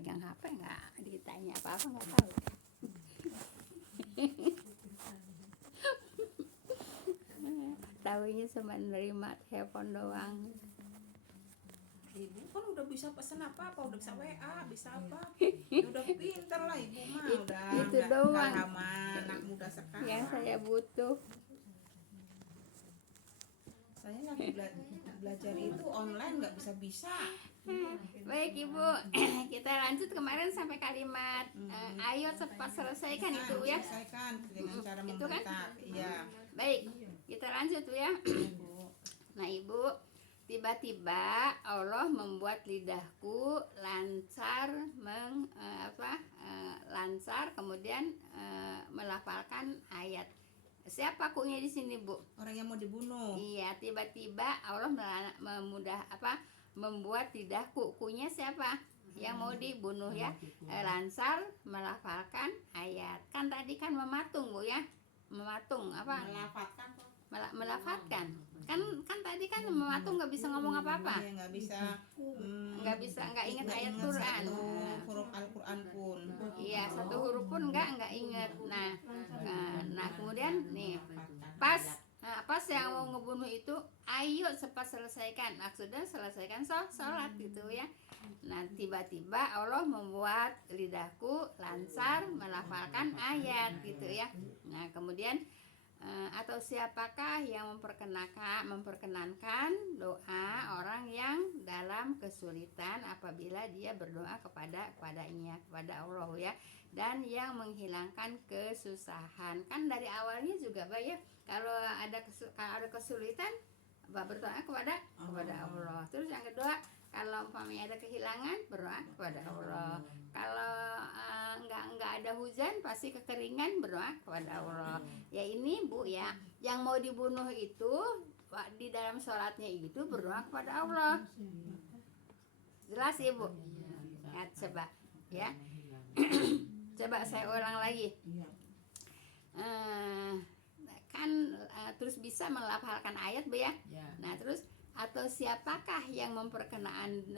megang HP nggak ditanya apa-apa nggak tahu. Tahunya cuma nerima telepon doang. Ibu kan udah bisa pesen apa-apa, udah bisa WA, bisa apa, udah pinter lah ibu mah, udah itu nggak doang sama anak muda sekarang. yang saya butuh. Saya lagi belajar itu online nggak bisa. Baik Ibu, kita lanjut kemarin sampai kalimat ayo cepat selesaikan itu ya. Selesaikan dengan cara Itu kan? membentak. Iya. Baik, kita lanjut ya. Nah Ibu, tiba-tiba Allah membuat lidahku lancar lancar kemudian melafalkan ayat. Siapa kunya di sini Bu? Orang yang mau dibunuh. Iya, tiba-tiba Allah membuat lidahku. Kunya siapa? Yang mau dibunuh ya. Lancar melafalkan ayat. Kan tadi kan mematung Bu ya. Mematung apa? Melafatkan. Kan tadi kan mematung nggak bisa ngomong apa-apa. Iya, nggak ingat ayat Quran. Satu huruf Al-Quran pun. Iya, satu huruf pun nggak ingat. Nah kemudian nih pas yang mau ngebunuh itu ayo cepat selesaikan, maksudnya selesaikan sholat gitu ya. Nah tiba-tiba Allah membuat lidahku lancar melafalkan ayat gitu ya. Nah kemudian atau siapakah yang memperkenankan doa orang yang dalam kesulitan apabila dia berdoa kepadanya kepada Allah ya, dan yang menghilangkan kesusahan. Kan dari awalnya juga Pak ya, kalau ada kesulitan berdoa kepada Allah. Terus yang kedua, kalau umpamanya ada kehilangan berdoa kepada Allah. Kalau nggak ada hujan pasti kekeringan berdoa kepada Allah. Ya ini Bu ya, yang mau dibunuh itu di dalam sholatnya itu berdoa kepada Allah. Jelas ya Bu? Ya, coba ya. Coba saya ulang lagi. Terus bisa melafalkan ayat Bu ya. Nah terus atau siapakah yang memperkenankan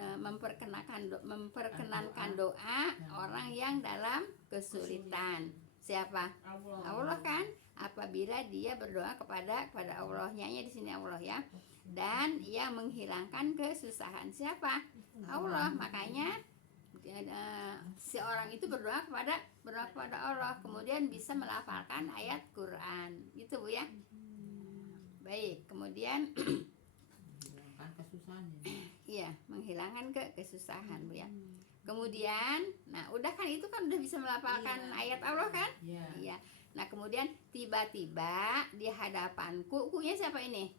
doa orang yang dalam kesulitan? Siapa? Allah kan, apabila dia berdoa kepada Allahnya di sini Allah ya. Dan yang menghilangkan kesusahan siapa? Allah. Makanya si orang itu berdoa kepada Allah, kemudian bisa melafalkan ayat Quran gitu Bu ya. Baik, kemudian iya, menghilangkan kesusahan Bu ya. Kemudian, nah udah kan itu kan udah bisa melafalkan ayat Allah kan? Iya. Nah kemudian tiba-tiba di hadapanku, kunya siapa ini?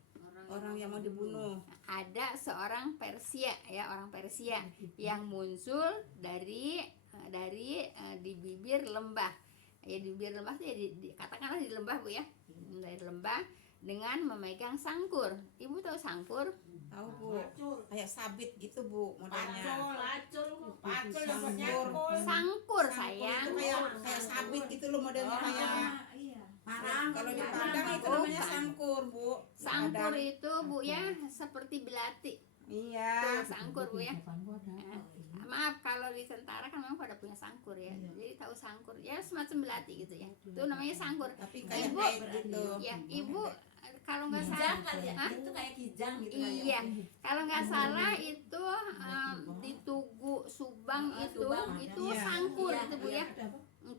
Orang yang mau dibunuh. Ada seorang Persia ya, orang Persia yang muncul dari di bibir lembah. Ya di bibir lembah itu ya katakanlah di lembah Bu ya. Dari lembah dengan memegang sangkur. Ibu tahu sangkur? Tahu Bu, kayak sabit gitu Bu modelnya. Sangkur sayang. Kayak sabit gitu loh modelnya kayak. Kalau di Padang itu namanya sangkur Bu. Sangkur itu Bu ya seperti belati. Iya. Tuh, sangkur Bu ya. Maaf kalau di tentara kan memang pada punya sangkur ya. Jadi tahu sangkur ya semacam belati gitu ya. Itu namanya sangkur. Tapi kayak Ibu, gitu. ya Ibu kalau nggak salah itu kayak kijang gitu. Iya, kalau nggak salah itu di Tugu Subang itu Iya. sangkur itu Bu ya.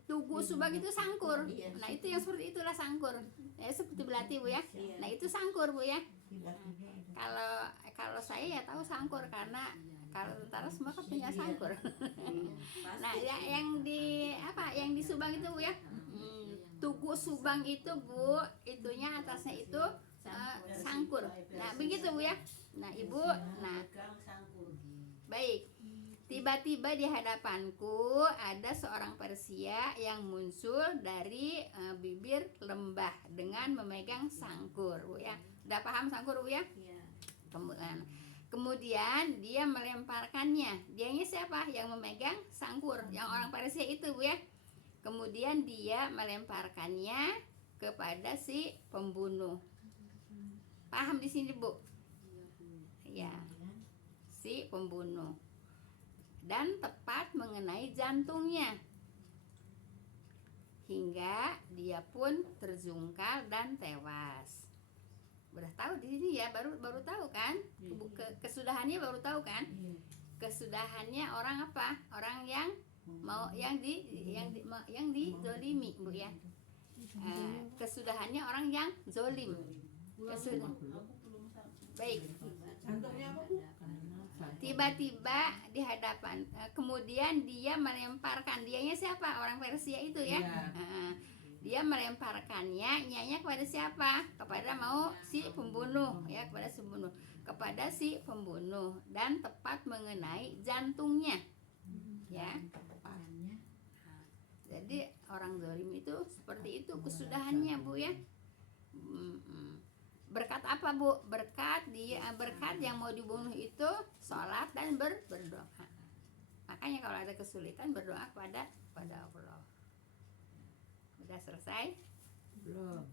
Tugu Subang itu sangkur. Nah itu yang seperti itulah sangkur. Ya seperti belati Bu ya. Nah itu sangkur Bu ya. Kalau saya ya tahu sangkur karena kalau tentara semua kan punya sangkur. Nah yang di Subang itu Bu ya. Tugu Subang itu Bu, itunya atasnya itu sangkur. Nah begitu Bu ya. Nah Ibu, nah baik. Tiba-tiba di hadapanku ada seorang Persia yang muncul dari bibir lembah dengan memegang sangkur Bu ya. Udah paham sangkur Bu ya? Kemudian dia melemparkannya. Dianya siapa? Yang memegang sangkur, yang orang Persia itu Bu ya. Kemudian dia melemparkannya kepada si pembunuh. Paham di sini Bu? Ya, si pembunuh. dan tepat mengenai jantungnya, hingga dia pun terjungkal dan tewas. Udah tahu di sini ya, baru tahu kan? Kesudahannya baru tahu kan? Kesudahannya orang apa? Orang yang mau yang dizolimi, Bu ya. Kesudahannya orang yang zolim. Baik. Contohnya apa, Bu? Tiba-tiba di hadapan, kemudian dia melemparkan, dianya siapa? Orang Persia itu ya. Dia melemparkannya nyanya kepada siapa? Kepada si pembunuh ya, kepada si pembunuh dan tepat mengenai jantungnya ya. Jadi orang zalim itu seperti itu kesudahannya, Bu ya. Berkat apa, Bu? Berkat yang mau dibunuh itu sholat dan berdoa. Makanya kalau ada kesulitan berdoa kepada Allah. Udah selesai? Belum.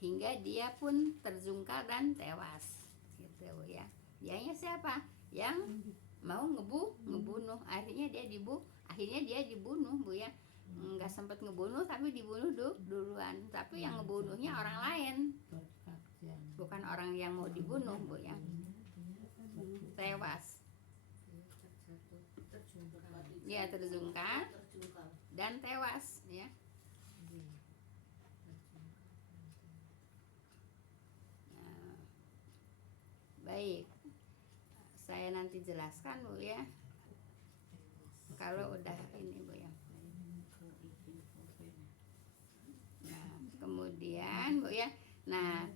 Hingga dia pun terjungkal dan tewas. Gitu, Bu ya. Dianya siapa? Yang mau ngebunuh. Akhirnya dia dibunuh, Bu ya. Nggak sempat ngebunuh tapi dibunuh duluan. Tapi yang ngebunuhnya orang lain, bukan orang yang mau dibunuh, Bu ya. Tewas. Ya, terjungkal dan tewas ya. Nah, baik, saya nanti jelaskan, Bu ya, kalau udah ini, Bu ya. Nah, kemudian, Bu ya,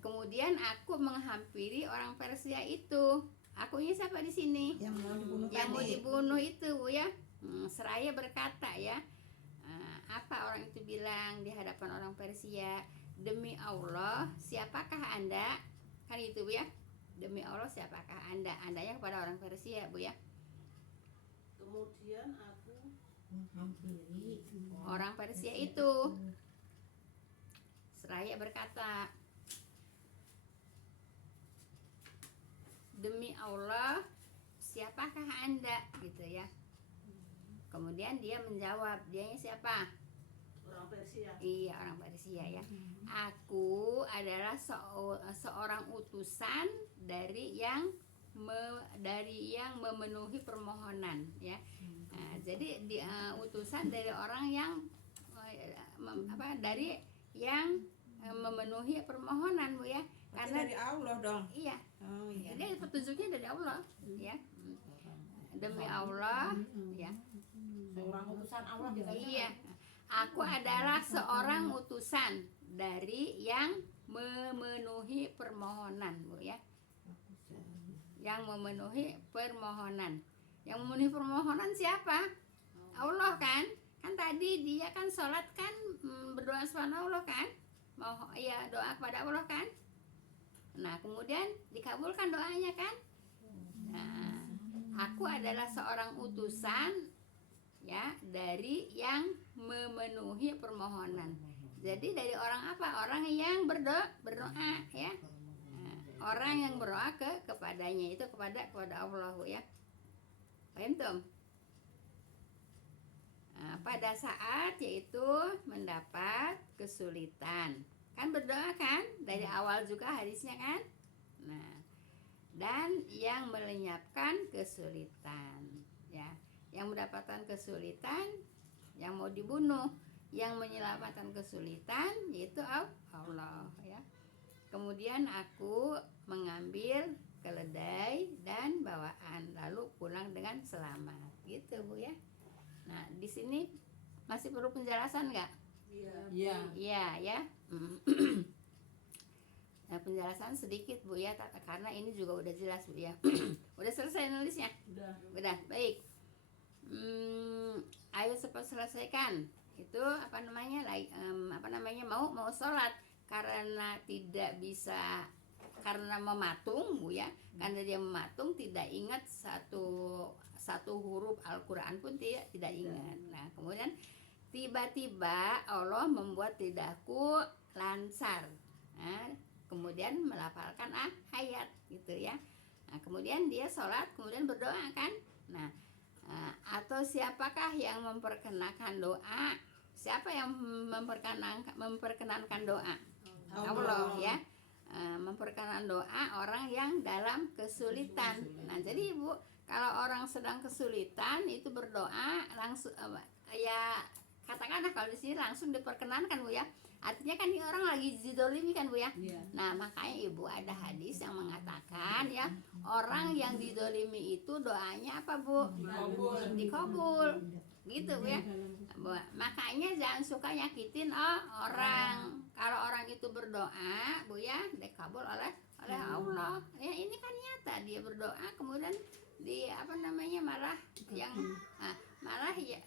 kemudian aku menghampiri orang Persia itu. Akunya siapa di sini? Yang mau dibunuh itu, Bu ya. Seraya berkata ya, apa orang itu bilang di hadapan orang Persia, demi Allah siapakah Anda? Kan itu, Bu ya. Demi Allah siapakah Anda? Andanya kepada orang Persia, Bu ya. Kemudian aku menghampiri Orang Persia itu seraya berkata, demi Allah siapakah Anda, gitu ya. Kemudian dia menjawab, dianya siapa? orang Persia. Iya, orang Persia ya. Aku adalah seorang utusan dari yang memenuhi permohonan ya. Nah, jadi utusan dari orang yang dari yang memenuhi permohonan, Bu ya. karena dari Allah dong. Iya. Oh iya. Jadi petunjuknya dari Allah ya. Demi Allah ya. Seorang utusan Allah juga. Iya. Aku adalah seorang utusan dari yang memenuhi permohonan, Bu ya. Yang memenuhi permohonan. Yang memenuhi permohonan siapa? Allah kan? Kan tadi dia kan sholat kan, berdoa kepada Allah kan? Mau ya doa kepada Allah kan? Nah, kemudian dikabulkan doanya kan? Nah, aku adalah seorang utusan ya dari yang memenuhi permohonan. Jadi dari orang apa? Orang yang berdoa ya. Nah, orang yang berdoa kepadanya itu kepada Allah ya. Paham tuh? Nah, pada saat yaitu mendapat kesulitan, kan berdoa kan dari awal juga hadisnya kan. Nah, dan yang melenyapkan kesulitan ya, yang mendapatkan kesulitan, yang mau dibunuh, yang menyelamatkan kesulitan yaitu Allah ya. Kemudian aku mengambil keledai dan bawaan lalu pulang dengan selamat gitu, Bu ya. Nah, di sini masih perlu penjelasan nggak? Iya. Iya ya. Nah, penjelasan sedikit, Bu ya, karena ini juga udah jelas, Bu ya. Udah selesai nulisnya? Udah, baik. Ayo cepat selesaikan. Itu mau sholat karena tidak bisa, karena mematung, Bu ya. Karena dia mematung tidak ingat satu huruf Al-Quran pun tidak ingat. Nah, kemudian tiba-tiba Allah membuat lidahku lansar. Nah, kemudian melafalkan ayat gitu ya. Nah, kemudian dia sholat, kemudian berdoa kan. Nah, atau siapakah yang memperkenankan doa? Siapa yang memperkenankan doa? Allah ya. Memperkenankan doa orang yang dalam kesulitan. Nah, jadi Ibu, kalau orang sedang kesulitan itu berdoa langsung ya katakanlah kalau di sini langsung diperkenankan Bu ya. Artinya kan ini orang lagi didolimi kan Bu ya. Nah, makanya Ibu ada hadis yang mengatakan ya, orang yang didolimi itu doanya apa Bu? Dikabul. Gitu Bu ya. Makanya jangan suka nyakitin orang. Kalau orang itu berdoa Bu ya, dikabul oleh Allah. Ya ini kan nyata dia berdoa kemudian di malah yang malah ya,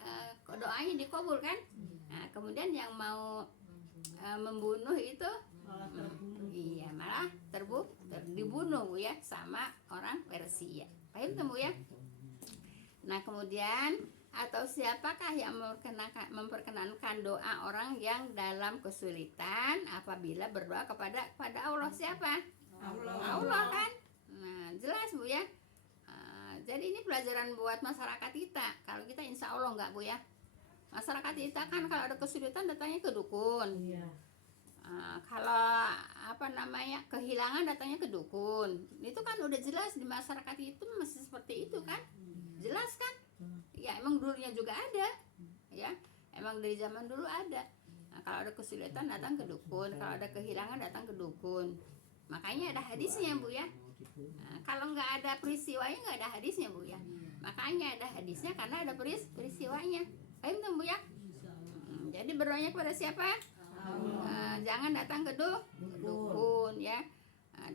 doanya dikabul kan. Nah, kemudian yang mau membunuh itu iya malah dibunuh Bu ya sama orang Persia. Paham tuh Bu ya? Nah, kemudian atau siapakah yang memperkenankan doa orang yang dalam kesulitan apabila berdoa kepada Allah? Siapa? Allah kan. Nah, jelas Bu ya. Jadi ini pelajaran buat masyarakat kita. Kalau kita insya Allah enggak Bu ya. Masyarakat kita kan kalau ada kesulitan datangnya ke dukun. Kalau kehilangan datangnya ke dukun. Itu kan udah jelas di masyarakat itu masih seperti itu kan. Jelas kan? Ya emang dulunya juga ada. Ya, emang dari zaman dulu ada. Nah, kalau ada kesulitan datang ke dukun, kalau ada kehilangan datang ke dukun. Makanya ada hadisnya Bu ya. Nah, kalau nggak ada peristiwanya nggak ada hadisnya Bu ya. Makanya ada hadisnya karena ada peristiwanya. Paham tuh Bu ya? Jadi berdoanya kepada siapa? Jangan datang ke dukun ya.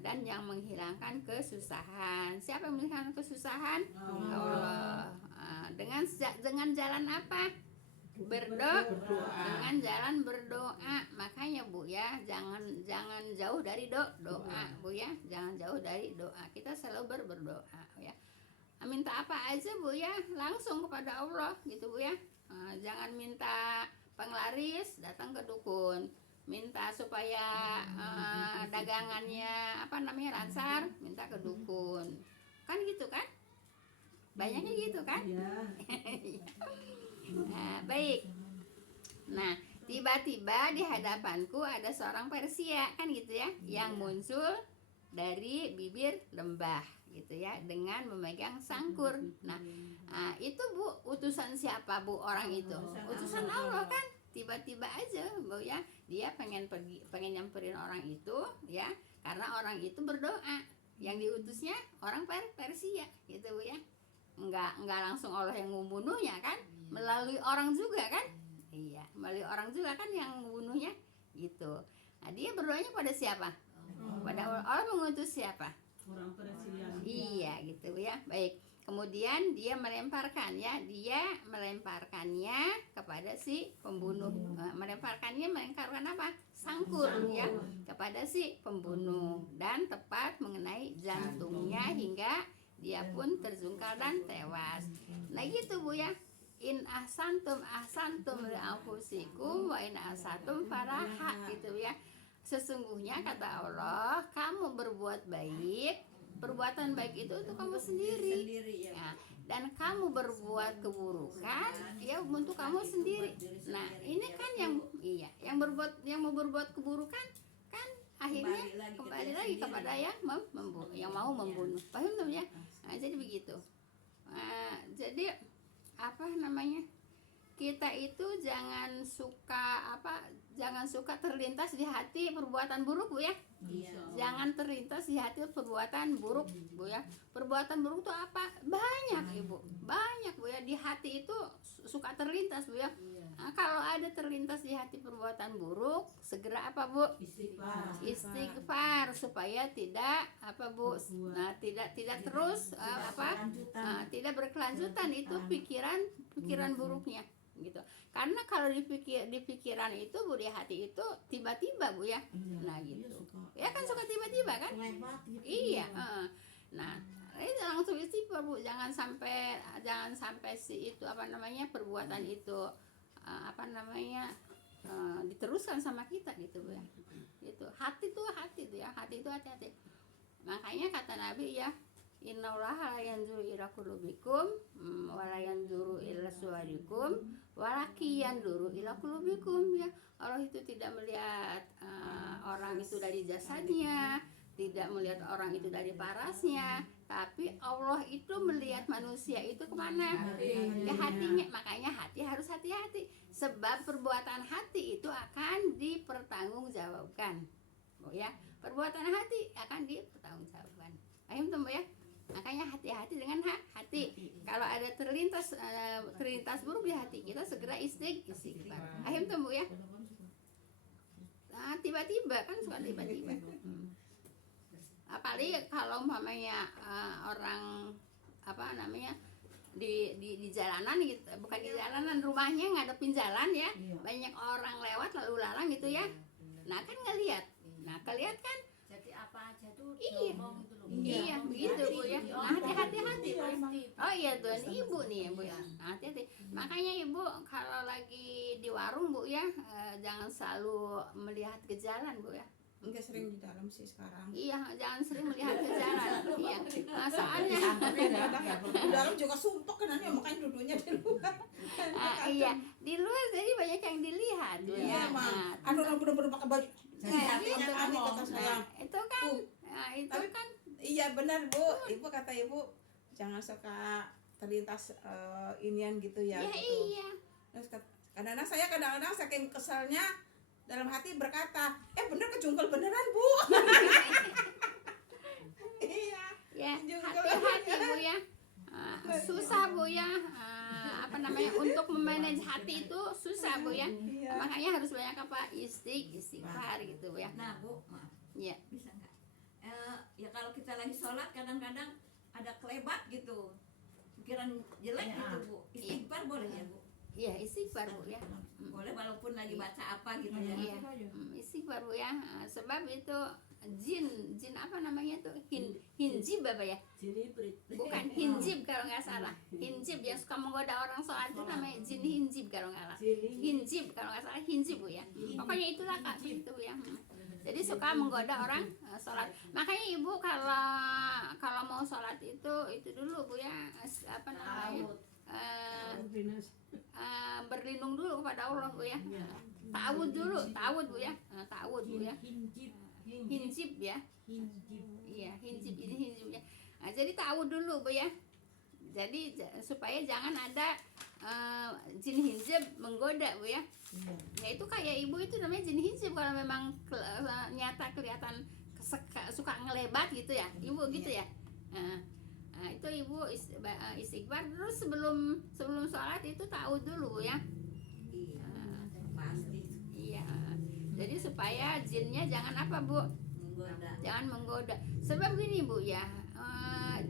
Dan yang menghilangkan kesusahan. Siapa yang menghilangkan kesusahan? Allah. Dengan jalan apa? Berdoa. Dengan jalan berdoa. Makanya Bu ya, jangan jauh dari doa Bu ya. Jangan jauh dari doa. Kita selalu berdoa ya. Minta apa aja Bu ya, langsung kepada Allah gitu Bu ya. Jangan minta penglaris datang ke dukun. Minta supaya dagangannya lancar, minta ke dukun. Kan gitu kan? Banyaknya gitu kan? Nah, baik. Nah, tiba-tiba di hadapanku ada seorang Persia kan gitu ya, yang muncul dari bibir lembah gitu ya, dengan memegang sangkur. Nah, itu Bu, utusan siapa Bu orang itu? Utusan Allah kan? Tiba-tiba aja Bu ya, dia pengen nyamperin orang itu ya, karena orang itu berdoa. Yang diutusnya orang Persia gitu Bu ya. Enggak langsung Allah yang membunuhnya kan, melalui orang juga kan. Iya, melalui orang juga kan yang membunuhnya gitu. Nah, dia berdoanya pada siapa? Pada Allah mengutus siapa? Orang Persia. Iya gitu ya. Baik. Kemudian dia melemparkannya kepada si pembunuh. Melemparkan apa? Sangkur ya, kepada si pembunuh, dan tepat mengenai jantungnya hingga dia pun terjungkal dan tewas. Nah gitu Bu ya. In ahsantum li anfusikum wa in asatum faraha gitu ya. Sesungguhnya kata Allah, kamu berbuat baik, perbuatan baik itu untuk kamu sendiri ya. Dan kamu berbuat keburukan ya untuk kamu sendiri. Nah, ini kan yang mau berbuat keburukan kan akhirnya kembali lagi kepada yang mau membunuh. Paham tuh ya? Nah, jadi begitu. Jadi kita itu jangan suka terlintas di hati perbuatan buruk Bu ya. Jangan terlintas di hati perbuatan buruk Bu ya. Perbuatan buruk itu apa? Banyak Ibu. Banyak Bu ya, di hati itu suka terlintas Bu ya. Nah, kalau ada terlintas di hati perbuatan buruk, segera apa Bu? Istighfar supaya tidak Bu? Nah, tidak terus tidak berkelanjutan itu pikiran buruknya gitu. Karena kalau di pikiran itu Bu, di hati itu tiba-tiba Bu ya. Nah gitu. Ya kan suka tiba-tiba kan? Iya. Nah, ini langsung istighfar Bu. Jangan sampai si itu perbuatan itu diteruskan sama kita gitu Bu ya. Gitu. Hati itu hati-hati. Makanya kata Nabi ya, Innallaha la yanzuru ila qulubikum wa la yanzuru ila suwarikum walakin yanzuru ila qulubikum ya. Allah itu tidak melihat orang itu dari jasadnya, tidak melihat orang itu dari parasnya, tapi Allah itu melihat manusia itu kemana? Ke hatinya. Makanya hati harus hati-hati, sebab perbuatan hati itu akan dipertanggungjawabkan, Bu ya. Perbuatan hati akan dipertanggungjawabkan. Paham tuh Bu ya? Makanya hati-hati dengan hati. Kalau ada terlintas buruk di hati kita, segera istighfar. Paham tuh Bu ya? Nah, tiba-tiba kan suka tiba-tiba. Apalagi kalau umpamanya orang apa namanya di jalanan gitu, bukan di jalanan, rumahnya ngadepin jalan ya, banyak orang lewat lalu lalang gitu ya. Nah kan ngelihat, nah kelihat kan, Jadi apa aja tuh Iya. diomong gitu loh. iya begitu Bu ya. Nah hati-hati pasti. Oh iya Tuhan Ibu nih ya Bu ya. Nah, hati-hati. Makanya Ibu kalau lagi di warung Bu ya, jangan selalu melihat ke jalan Bu ya. Enggak sering di dalam sih sekarang. Iya, jangan sering melihat ke jalan. Iya. Nah, soalnya Di dalam juga sumpah kan, makanya duduknya di luar. iya, di luar jadi banyak yang dilihat Bu Iya, ya. Mak. Nah, Aduh, orang bener-bener pakai baju. Nah, Hati-hati kami kata saya. itu kan itu Tapi- kan Iya benar Bu. Ibu kata Ibu jangan suka terlintas inian gitu ya. ya gitu. iya. Terus kadang-kadang saking keselnya dalam hati berkata, bener kejungkel beneran Bu. Iya. Ya, Juga. hati-hati Bu ya. Susah Bu ya. Apa namanya, untuk memanage hati itu susah Bu ya. Iya. Makanya harus banyak apa? Istighfar gitu Bu ya. Nah Bu, maaf, Iya. bisa nggak? Ya kalau kita lagi sholat kadang-kadang ada kelebat gitu, pikiran jelek Ya. gitu Bu, istighfar boleh ya Bu? Iya, istighfar Bu ya. Boleh walaupun lagi baca apa gitu ya. Iya. Istighfar Bu ya. Sebab itu jin apa namanya tuh? Hinjib apa ya? Jinibrit. Bukan hinjib kalau nggak salah. Hinjib yang suka menggoda orang sholat itu namanya jin hinjib kalau nggak salah. Hinjib kalau nggak salah, hinjib Bu ya. Pokoknya itulah Kak itu ya. Jadi suka menggoda orang sholat. Makanya Ibu kalau mau sholat itu dulu Bu ya, apa namanya? Berlindung dulu kepada Allah Bu ya. Ta'awud dulu, ta'awud Bu ya. Ta'awud Bu ya. Hinjib ya. Iya, hinjib ini hinjibnya. Nah, jadi ta'awud dulu Bu ya. Jadi supaya jangan ada jin hinjib menggoda Bu ya. Ya itu kayak Ibu itu namanya jin hinjib kalau memang nyata kelihatan suka ngelebat gitu ya. Ibu gitu ya. Nah, itu Ibu istighfar terus sebelum sholat itu ta'awud dulu Bu ya. Iya, pasti Iya. Jadi supaya jinnya jangan apa Bu? menggoda. Jangan menggoda. Sebab gini Bu ya,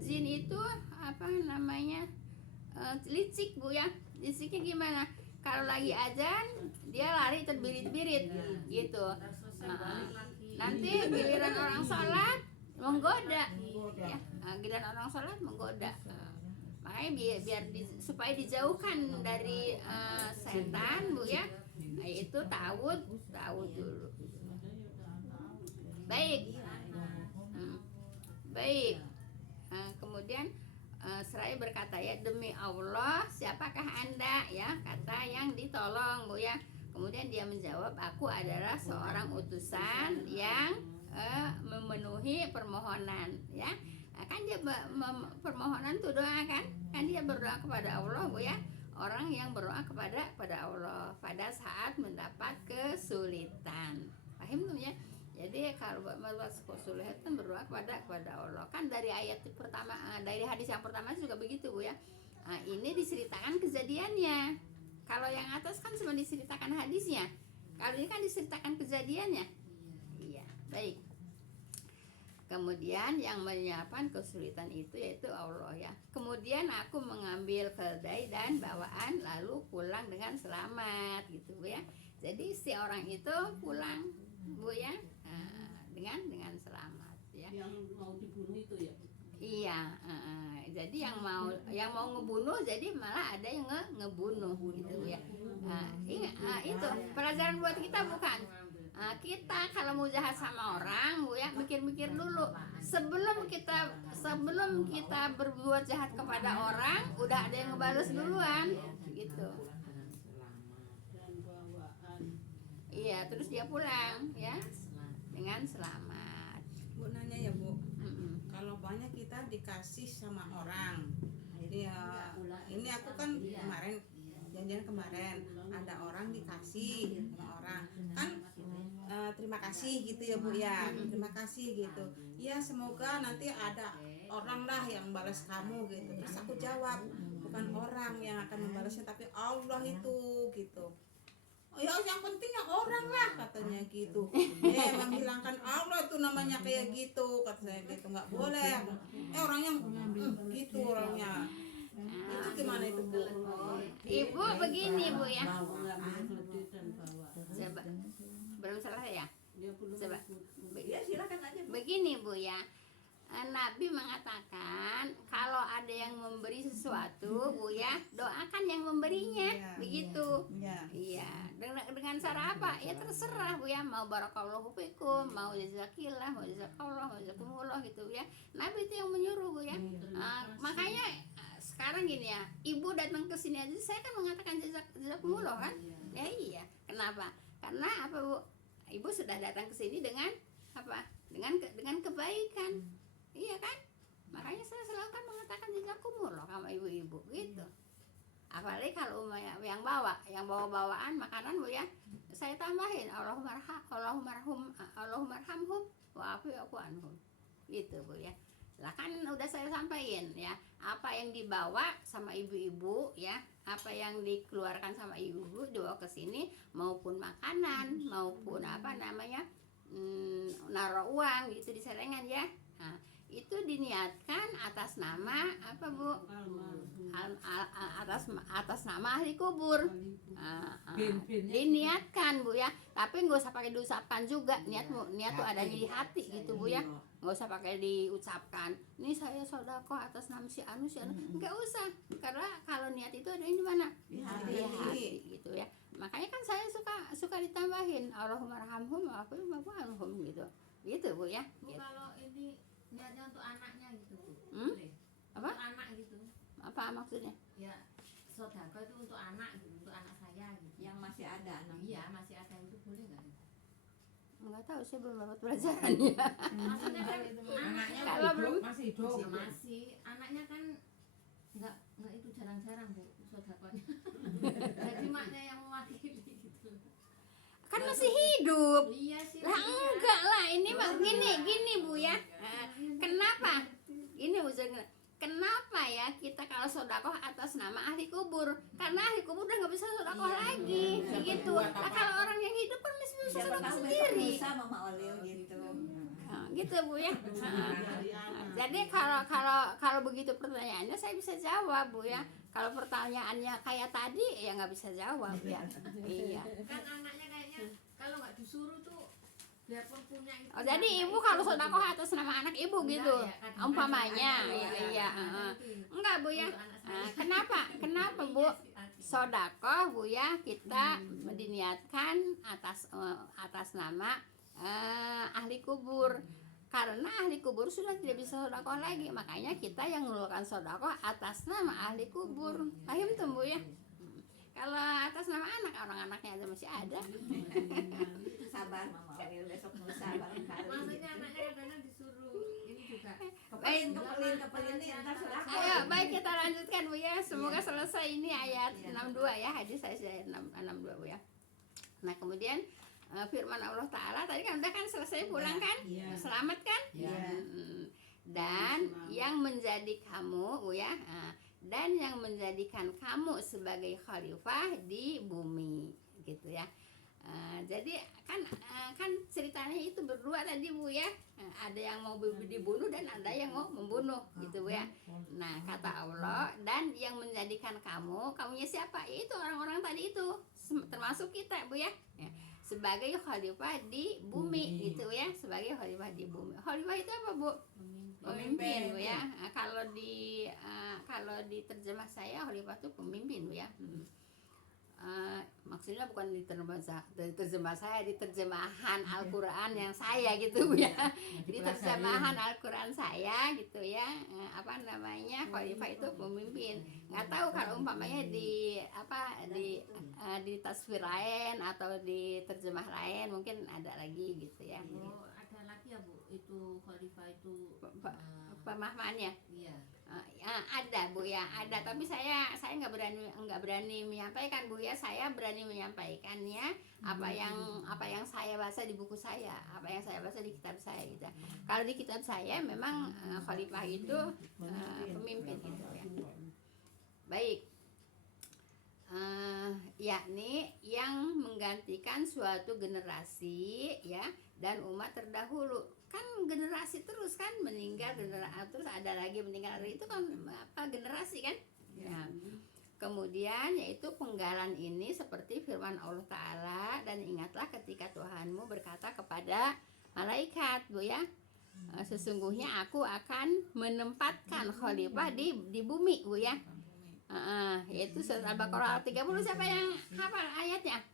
jin itu apa namanya, licik Bu ya. Liciknya gimana? Kalau lagi azan dia lari terbirit-birit gitu. Nanti giliran orang sholat menggoda, ya. Giliran orang sholat menggoda. Makanya biar supaya dijauhkan dari setan Bu ya. Nah, itu ta'awud dulu. Baik. Baik. Kemudian seraya berkata ya, demi Allah siapakah Anda ya, kata yang ditolong Bu ya. Kemudian dia menjawab, aku adalah seorang utusan yang memenuhi permohonan ya. Kan dia permohonan tuh doa kan dia berdoa kepada Allah Bu ya. Orang yang berdoa kepada Allah pada saat mendapat kesulitan. Paham tuh ya? Jadi kalau mendapat kesulitan berdoa kepada Allah. Kan dari ayat pertama, dari hadis yang pertama juga begitu Bu ya. Nah, ini diceritakan kejadiannya. Kalau yang atas kan cuma diceritakan hadisnya. Kalau ini kan diceritakan kejadiannya. Iya, baik. Kemudian yang menyiapkan kesulitan itu yaitu Allah ya. Kemudian aku mengambil keledai dan bawaan lalu pulang dengan selamat gitu Bu ya. Jadi si orang itu pulang Bu ya, dengan selamat ya. Yang mau dibunuh itu ya. Iya, jadi yang mau ngebunuh jadi malah ada yang ngebunuh gitu ya. Itu pelajaran buat kita bukan? Kita kalau mau jahat sama orang Bu ya, mikir-mikir dulu sebelum kita berbuat jahat kepada orang, udah ada yang ngebales duluan gitu. Dan bawaan. Iya, terus dia pulang ya dengan selamat. Bu nanya ya Bu, Mm-mm. kalau banyak kita dikasih sama orang, ya ini aku kan kemarin janjian kemarin ada orang dikasih sama orang kan, terima kasih gitu ya Bu ya, terima kasih gitu ya, semoga nanti ada orang lah yang balas kamu gitu. Terus aku jawab, bukan orang yang akan membalasnya tapi Allah itu gitu. Oh ya, yang penting ya orang lah katanya gitu. Menghilangkan Allah itu namanya kayak gitu, kata saya gitu, nggak boleh. Orang yang gitu orangnya. Itu gimana itu Bu? Ibu begini Bu ya. Ngambil kredit dan bawaan. Coba. Belum selesai ya? Dia belum Coba. Ya silakan aja Bu. Begini Bu ya. Nabi mengatakan kalau ada yang memberi sesuatu Bu ya, doakan yang memberinya. Iya, Begitu. Ya. Iya, dengan cara apa? Ya terserah Bu ya, mau barakallahu fikum, mau jazakillah, mau jazakallah, mau jazakumullah gitu ya. Nabi itu yang menyuruh Bu ya. Makanya sekarang gini ya, ibu datang ke sini aja saya kan mengatakan jazakumullah kan? Ya iya. Kenapa? Karena apa Bu? Ibu sudah datang ke sini dengan apa? Dengan kebaikan. Iya kan? Makanya saya selalu kan mengatakan jazakumullah sama ibu-ibu gitu. Apalagi kalau yang bawa bawaan makanan Bu ya, saya tambahin Allahumma arhamhum wa afu anhum. Gitu Bu ya. Lah kan udah saya sampaikan ya, apa yang dibawa sama ibu-ibu ya, apa yang dikeluarkan sama ibu-ibu dibawa ke sini, maupun makanan maupun apa namanya, naruh uang gitu di selengan ya. Nah, itu diniatkan atas nama apa Bu? Atas nama ahli kubur. Diniatkan Bu ya, tapi nggak usah pakai diucapkan juga. Niat tuh adanya di hati gitu Bu ya, nggak usah pakai diucapkan. Ini saya sedekah atas nama si anu, nggak usah, karena kalau niat itu adanya di mana? Di hati gitu ya. Makanya kan saya suka ditambahin Allahumma arhamhum wa afu anhum gitu Bu ya. Bu, kalau ini niatnya untuk anaknya gitu Bu. Hmm? Apa? Untuk anak gitu. Apa maksudnya? Ya, sedekah itu untuk anak gitu, untuk anak saya gitu. Yang masih ada anak. Iya, masih ada itu boleh nggak? Nggak tahu, saya belum dapat pelajarannya. Maksudnya kan anaknya Kalau belum masih hidup. masih anaknya kan nggak itu jarang-jarang Bu sedekahnya. Jadi maknya yang mewakili gitu. kan masih hidup. Iya sih. Lah enggak lah, ini mah gini Bu ya. Kenapa? Ini kenapa ya kita kalau sodakoh atas nama ahli kubur? Karena ahli kubur udah nggak bisa sodakoh lagi, begitu. Nah kalau orang yang hidup kan masih bisa Siapa sodakoh tahu besok sendiri. bisa Mama Olil gitu. Nah, gitu Bu ya. Jadi kalau begitu pertanyaannya saya bisa jawab Bu ya. Kalau pertanyaannya kayak tadi ya nggak bisa jawab ya. Iya. Kan anaknya kayaknya kalau nggak disuruh tuh biarpun punya itu. Oh, jadi ibu kalau sodakoh atas nama anak ibu gitu, Enggak, ya, kadang-kadang umpamanya, ada, iya. Enggak Bu ya. Untuk anak saya. Kenapa Bu? Sodakoh Bu ya, kita diniatkan atas nama ahli kubur. Karena ahli kubur sudah tidak bisa sodakoh lagi, makanya kita yang mengeluarkan sodakoh atas nama ahli kubur. Paham tuh Bu ya? Kalau atas nama anak-anaknya aja masih ada. Sabar Mama Olil, besok lusa barangkali. Maksudnya anaknya kadang-kadang disuruh ini juga. Kepelin ini ntar sudah. Ayo, baik kita lanjutkan Bu ya. Semoga selesai ini ayat 62 ya. Hadis ayat 62 Bu ya. Nah, kemudian firman Allah Ta'ala tadi kan udah kan selesai pulang kan? Iya. Selamat kan? Iya. Dan yang menjadi kamu Bu ya. Dan yang menjadikan kamu sebagai khalifah di bumi gitu ya. Jadi kan ceritanya itu berdua tadi Bu ya. Ada yang mau dibunuh dan ada yang mau membunuh gitu Bu ya. Nah kata Allah, dan yang menjadikan kamunya siapa? Yaitu orang-orang tadi itu, termasuk kita Bu ya. Sebagai khalifah di bumi gitu ya, sebagai khalifah di bumi. Khalifah itu apa Bu? Pemimpin Bu ya. Kalau di terjemah saya khalifah itu pemimpin Bu ya. maksudnya bukan diterjemah saya, di terjemahan Al-Quran yang saya gitu Bu ya. Di terjemahan Al-Quran saya gitu ya. Apa namanya, khalifah itu pemimpin. Nggak tahu kalau umpamanya di tasfir lain atau di terjemah lain mungkin ada lagi gitu ya. Oh, ada lagi ya Bu, itu khalifah itu Pemahamannya iya. ada Bu ya, ada, tapi saya nggak berani menyampaikan Bu ya. Saya berani menyampaikannya apa yang saya baca di buku saya, apa yang saya baca di kitab saya gitu. Kalau di kitab saya memang khalifah itu pemimpin gitu ya. Baik. Yakni yang menggantikan suatu generasi ya dan umat terdahulu. Kan generasi terus kan meninggal, terus ada lagi meninggal, itu kan apa, generasi kan ya. Kemudian yaitu penggalan ini seperti firman Allah Ta'ala, dan ingatlah ketika Tuhanmu berkata kepada malaikat Bu ya, sesungguhnya aku akan menempatkan khalifah di bumi Bu ya. Yaitu surat Al-Baqarah 30. Siapa yang hafal ayatnya?